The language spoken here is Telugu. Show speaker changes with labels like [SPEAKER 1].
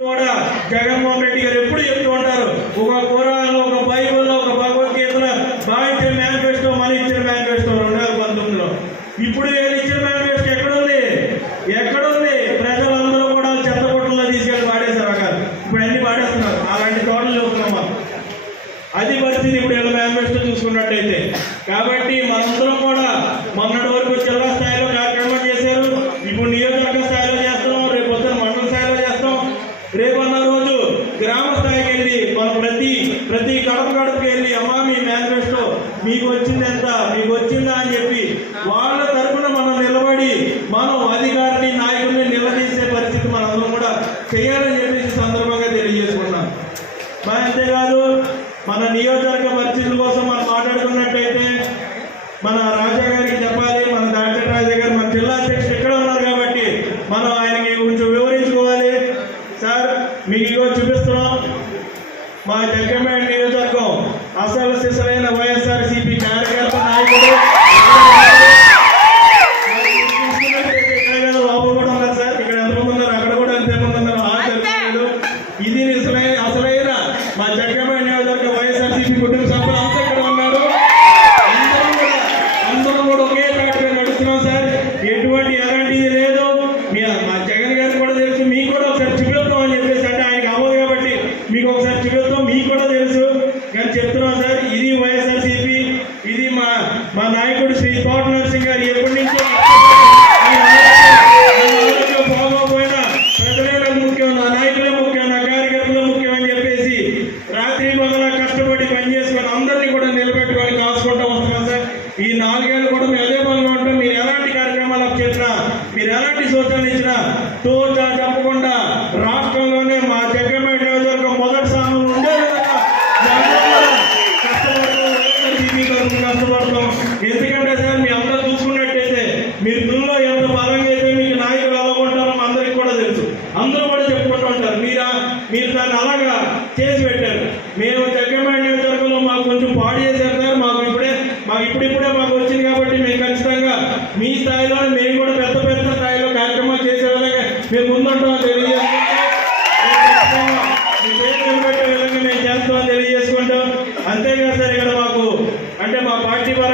[SPEAKER 1] కూడా జగన్మోహన్ రెడ్డి గారు ఎప్పుడు చెప్తూ ఉంటారు ఒక ఖురాన్ ఒక బైబిల్లో ఒక భగవద్గీతలో మా మేనిఫెస్టో మన ఇచ్చిన మేనిఫెస్టో రెండు వేల పంతొమ్మిదిలో. ఇప్పుడు వీళ్ళు ఇచ్చిన మేనిఫెస్టో ఎక్కడుంది? ఎక్కడుంది? ప్రజలందరూ కూడా చెత్త కొట్టలో తీసుకెళ్ళి పాడేశారు అక్కడ ఇప్పుడు అన్ని పాడేస్తున్నారు అలాంటి తోటలు చూస్తున్నాం అది పరిస్థితి ఇప్పుడు వీళ్ళ మేనిఫెస్టో చూసుకున్నట్టయితే. కాబట్టి మనందరం కూడా మొన్నటి వరకు జిల్లా మనం ప్రతి ప్రతి కడప కడపకి వెళ్ళి అమ్మా మీ మేనిఫెస్టో మీకు వచ్చింది ఎంత? మీకు వచ్చిందా అని చెప్పి వాళ్ళ తరఫున మనం నిలబడి మనం అధికారిని నాయకుల్ని నిలదీసే పరిస్థితి మనందరం కూడా చేయాలని చెప్పేసి సందర్భంగా తెలియజేసుకున్నాం మరి అంతేకాదు మన నియోజకవర్గ పరిస్థితుల కోసం మనం మాట్లాడుకున్నట్టయితే మన రాజా గారికి చెప్పాలి మన డాక్టర్ రాజా గారు మన జిల్లా అధ్యక్షుడు ఇక్కడ ఉన్నారు కాబట్టి మనం ఆయనకి కొంచెం వివరించుకోవాలి సార్ మీకు ఇగో చూపిస్తున్నాం మా జగ్గమేడ నియోజకవర్గం అసలు సిసలైన వైఎస్ఆర్ సిపి కార్యకర్త నాయకుడు ఇది అసలైన అసలైన మా జగ్గమేడ నియోజకవర్గ వైఎస్ఆర్ సిపి కుటుంబ కష్టపడి పనిచేసుకొని అందరినీ కూడా నిలబెట్టుకొని కాసుకుంటూ వస్తున్నాం సార్. ఈ నాలుగేళ్ళు కూడా మేము అదే పనిలో ఉంటాం. మీరు ఎలాంటి కార్యక్రమాలు చేసినా మీరు ఎలాంటి సూచనలు ఇచ్చినా తోచా చెప్పకుండా రాష్ట్రంలోనే మా జగ్గమేట నియోజకవర్గం మొదటి స్థానంలో ఉండే కష్టపడతాం ఎందుకంటే సార్ మీ అందరూ చూసుకున్నట్టయితే మీరు దుల్లో ఎంత బలంగా అయితే మీకు నాయకులు ఎలా ఉంటారో అందరికీ కూడా తెలుసు. అందరూ కూడా చెప్పుకుంటూ ఉంటారు. మీరా మీరు దాన్ని అలాగే చేసి పెట్టారు మేము జగ్గంపేట నియోజకవర్గంలో మాకు కొంచెం పాడు చేశారు సార్ మాకు ఇప్పుడే మాకు ఇప్పుడిప్పుడే మాకు వచ్చింది కాబట్టి మేము ఖచ్చితంగా